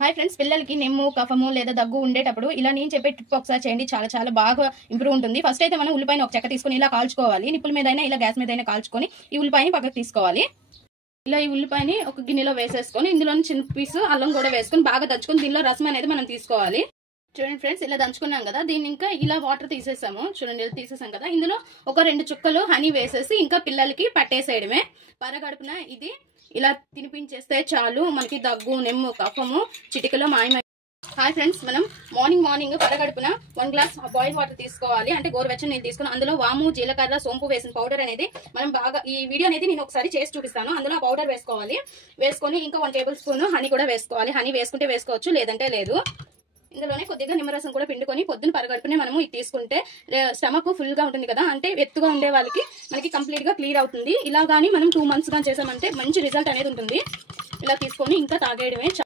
Hi friends, పిల్లలకి నెమ్ము కఫము లేదా దగ్గు ఉండేటప్పుడు ఇలా నేను చెప్పే ట్రిప్ ఒకసారి చేయండి. చాలా చాలా బాగా ఇంప్రూవ్ ఉంటుంది. ఫస్ట్ అయితే మనం ఉల్లిపాయని ఒక చెక్క తీసుకొని ఇలా కాల్చుకోవాలి. నిప్పుల మీద అయినా ఇలా గ్యాస్ మీద అయినా కాల్చుకొని ఈ ఉల్లిపాయని పక్కకు తీసుకోవాలి. ఇలా ఈ ఉల్లిపాయని ఒక గిన్నెలో వేసేసుకొని ఇందులో చిన్న పీసు అల్లం కూడా వేసుకొని బాగా దంచుకొని దీనిలో రసం అనేది మనం తీసుకోవాలి. చూడండి ఫ్రెండ్స్, ఇలా దంచుకున్నాం కదా, దీన్ని ఇంకా ఇలా వాటర్ తీసేసాము. చూడండి, ఇలా తీసేసాం కదా, ఇందులో ఒక 2 చుక్కలు హనీ వేసేసి ఇంకా పిల్లలకి పట్టేసేయడమే. పరగడుపున ఇది ఇలా తినిపించేస్తే చాలు, మనకి దగ్గు నెమ్ము కఫము చిటికలో మాయమై. హాయ్ ఫ్రెండ్స్, మనం మార్నింగ్ పరగడుపున 1 గ్లాస్ బాయిల్ వాటర్ తీసుకోవాలి. అంటే గోరువెచ్చని నీళ్ళు తీసుకుని అందులో వాము జీలకర్ర సోంపు వేసిన పౌడర్ అనేది మనం బాగా, ఈ వీడియో అనేది నేను ఒకసారి చేసి చూపిస్తాను. అందులో ఆ పౌడర్ వేసుకోవాలి. వేసుకొని ఇంకా 1 టేబుల్ స్పూన్ హనీ కూడా వేసుకోవాలి. హనీ వేసుకుంటే వేసుకోవచ్చు, లేదంటే లేదు. ఇందులోనే కొద్దిగా నిమ్మరసం కూడా పిండుకొని పొద్దున పరగడుపునే మనము ఇది తీసుకుంటే స్టమక్ ఫుల్ గా ఉంటుంది కదా, అంటే ఎత్తుగా ఉండే వాళ్ళకి మనకి కంప్లీట్ గా క్లియర్ అవుతుంది. ఇలా కానీ మనం 2 మంత్స్ గా చేసామంటే మంచి రిజల్ట్ అనేది ఉంటుంది. ఇలా తీసుకొని ఇంకా తాగేయడమే.